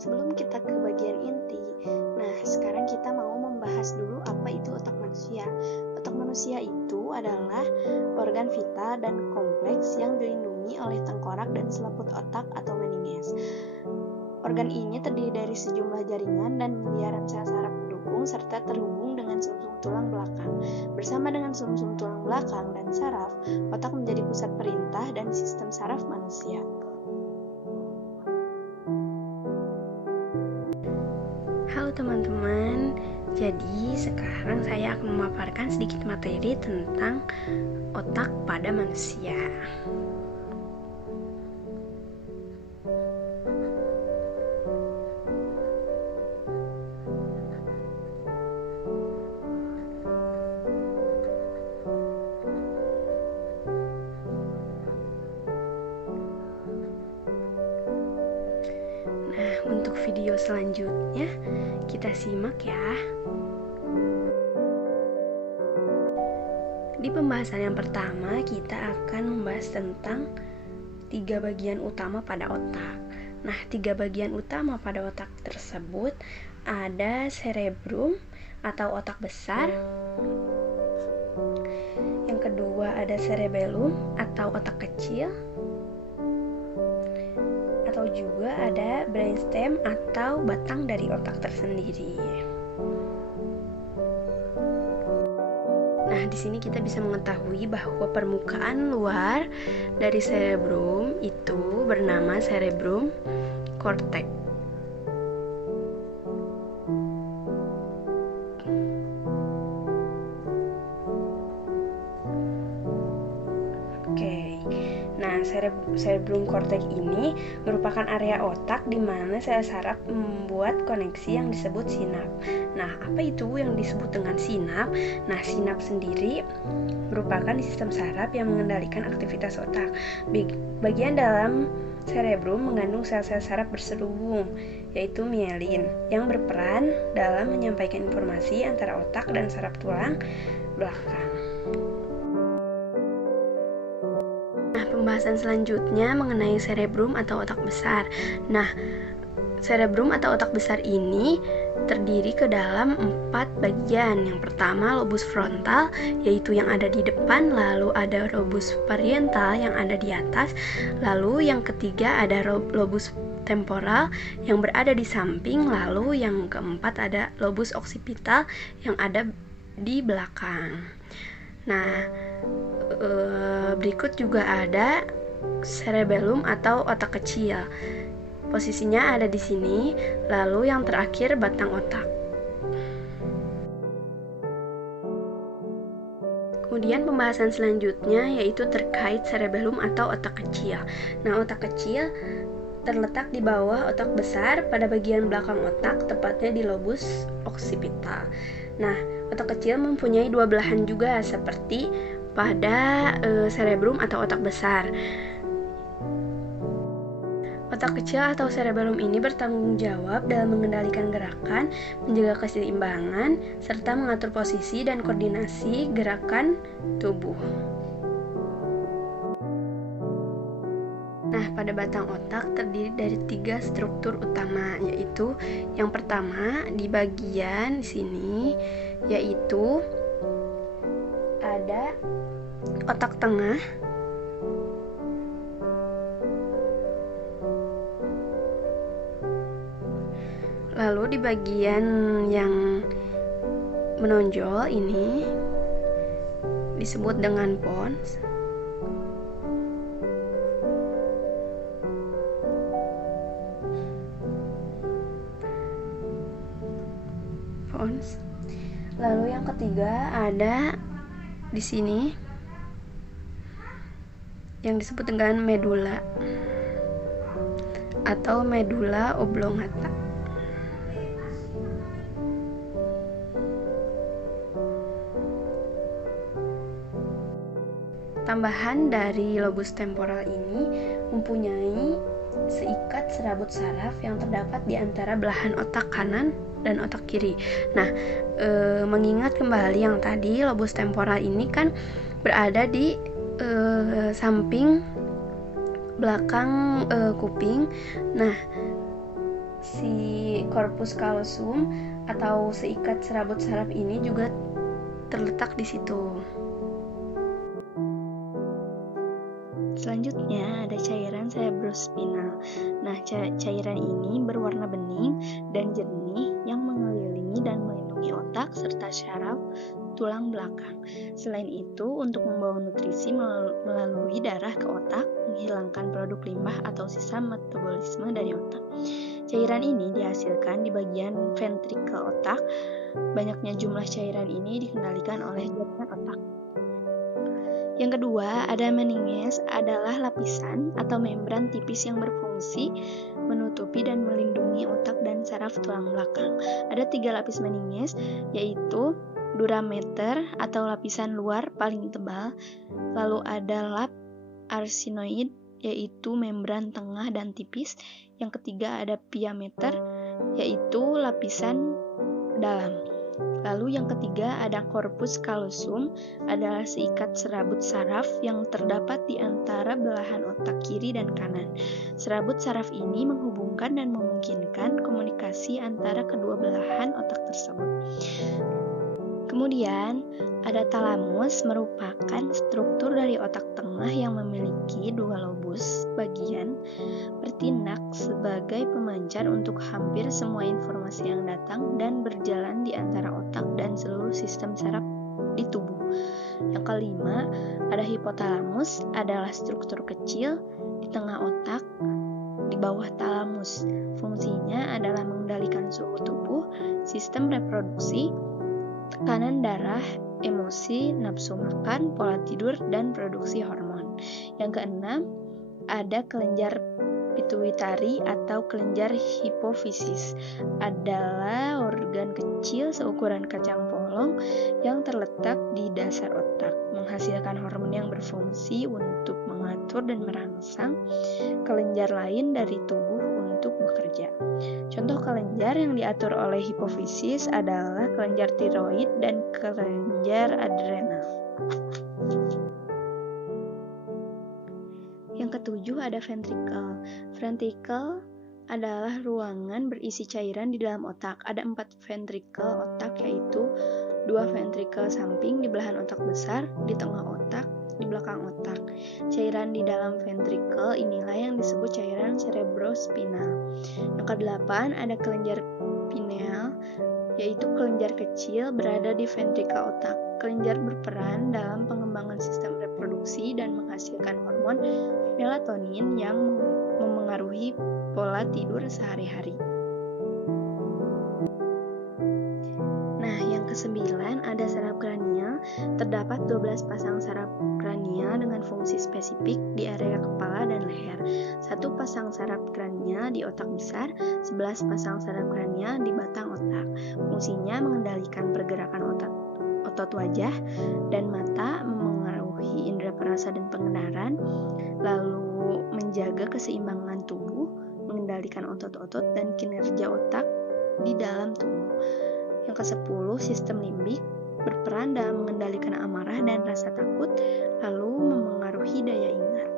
Sebelum kita ke bagian inti, nah sekarang kita mau membahas dulu apa itu otak manusia. Otak manusia itu adalah organ vital dan kompleks yang dilindungi oleh tengkorak dan selaput otak atau meninges. Organ ini terdiri dari sejumlah jaringan dan miliaran sel saraf pendukung serta terhubung dengan sumsum tulang belakang. Bersama dengan sumsum tulang belakang dan saraf, otak menjadi pusat perintah dan sistem saraf manusia. Halo teman-teman, jadi sekarang saya akan memaparkan sedikit materi tentang otak pada manusia. Nah, untuk video selanjutnya kita simak ya. Di pembahasan yang pertama kita akan membahas tentang 3 bagian utama pada otak. Nah, 3 bagian utama pada otak tersebut ada cerebrum atau otak besar. Yang kedua ada cerebellum atau otak kecil. Atau juga ada brainstem atau batang dari otak tersendiri. Nah, di sini kita bisa mengetahui bahwa permukaan luar dari cerebrum itu bernama cerebrum cortex. Nah, cerebrum cortex ini merupakan area otak di mana sel saraf membuat koneksi yang disebut sinap. Nah, apa itu yang disebut dengan sinap? Nah, sinap sendiri merupakan sistem saraf yang mengendalikan aktivitas otak. Bagian dalam cerebrum mengandung sel-sel saraf berselubung, yaitu mielin, yang berperan dalam menyampaikan informasi antara otak dan saraf tulang belakang. Pembahasan selanjutnya mengenai cerebrum atau otak besar. Nah, cerebrum atau otak besar ini terdiri ke dalam 4 bagian. Yang pertama lobus frontal, yaitu yang ada di depan, lalu ada lobus parietal yang ada di atas, lalu yang ketiga ada lobus temporal yang berada di samping, lalu yang keempat ada lobus occipital yang ada di belakang. Nah, berikut juga ada cerebellum atau otak kecil. Posisinya ada di sini, lalu yang terakhir batang otak. Kemudian pembahasan selanjutnya yaitu terkait cerebellum atau otak kecil. Nah, otak kecil terletak di bawah otak besar pada bagian belakang otak, tepatnya di lobus occipital. Nah, otak kecil mempunyai 2 belahan juga seperti pada cerebrum atau otak besar. Otak kecil atau cerebellum ini bertanggung jawab dalam mengendalikan gerakan, menjaga keseimbangan, serta mengatur posisi dan koordinasi gerakan tubuh. Nah, pada batang otak terdiri dari 3 struktur utama, yaitu yang pertama di bagian sini, yaitu ada otak tengah, lalu di bagian yang menonjol ini disebut dengan pons. Lalu yang ketiga ada di sini yang disebut dengan medula atau medula oblongata. Tambahan dari lobus temporal ini mempunyai seikat serabut saraf yang terdapat di antara belahan otak kanan dan otak kiri. Nah, mengingat kembali yang tadi, lobus temporal ini kan berada di samping belakang kuping. Nah, si corpus callosum atau seikat serabut saraf ini juga terletak di situ. Selanjutnya ada cairan cerebrospinal. Nah, cairan ini berwarna bening dan jernih yang mengelilingi dan melindungi otak serta syaraf tulang belakang. Selain itu, untuk membawa nutrisi melalui darah ke otak, menghilangkan produk limbah atau sisa metabolisme dari otak. Cairan ini dihasilkan di bagian ventrikel otak. Banyaknya jumlah cairan ini dikendalikan oleh jaringan otak. Yang kedua, ada meninges, adalah lapisan atau membran tipis yang berfungsi menutupi dan melindungi otak dan saraf tulang belakang. Ada 3 lapis meninges, yaitu durameter atau lapisan luar paling tebal, lalu ada lap arsinoid, yaitu membran tengah dan tipis. Yang ketiga ada piameter, yaitu lapisan dalam. Lalu yang ketiga ada corpus callosum, adalah seikat serabut saraf yang terdapat di antara belahan otak kiri dan kanan. Serabut saraf ini menghubungkan dan memungkinkan komunikasi antara kedua belahan otak tersebut. Kemudian ada talamus, merupakan struktur dari otak tengah yang memiliki 2 lobus bagian, bertindak sebagai pemancar untuk hampir semua informasi yang datang dan berjalan di antara otak dan seluruh sistem saraf di tubuh. Yang kelima, ada hipotalamus, adalah struktur kecil di tengah otak di bawah talamus. Fungsinya adalah mengendalikan suhu tubuh, sistem reproduksi, tekanan darah, emosi, nafsu makan, pola tidur, dan produksi hormon. Yang keenam, ada kelenjar pituitari atau kelenjar hipofisis, adalah organ kecil seukuran kacang polong yang terletak di dasar otak, menghasilkan hormon yang berfungsi untuk mengatur dan merangsang kelenjar lain dari tubuh untuk bekerja. Contoh kelenjar yang diatur oleh hipofisis adalah kelenjar tiroid dan kelenjar adrenal. Yang ketujuh ada ventrikel. Ventrikel adalah ruangan berisi cairan di dalam otak. Ada 4 ventrikel otak, yaitu 2 ventrikel samping di belahan otak besar, di tengah otak, di belakang otak. Cairan di dalam ventrikel inilah yang disebut cairan cerebrospinal. Yang ke-8 ada kelenjar pineal, yaitu kelenjar kecil berada di ventrikel otak. Kelenjar berperan dalam pengembangan sistem reproduksi dan menghasilkan hormon melatonin yang memengaruhi pola tidur sehari-hari. Nah, yang ke-9 ada saraf kranial. Terdapat 12 pasang saraf kranial dengan fungsi spesifik di area kepala dan leher. 1 pasang saraf kranial di otak besar, 11 pasang saraf kranial di batang otak. Fungsinya mengendalikan pergerakan otot wajah dan mata, memengaruhi indera perasa dan pengenalan, lalu menjaga keseimbangan tubuh, mengendalikan otot-otot dan kinerja otak di dalam tubuh. Yang ke-10, sistem limbik, berperan dalam mengendalikan amarah dan rasa takut, lalu memengaruhi daya ingat.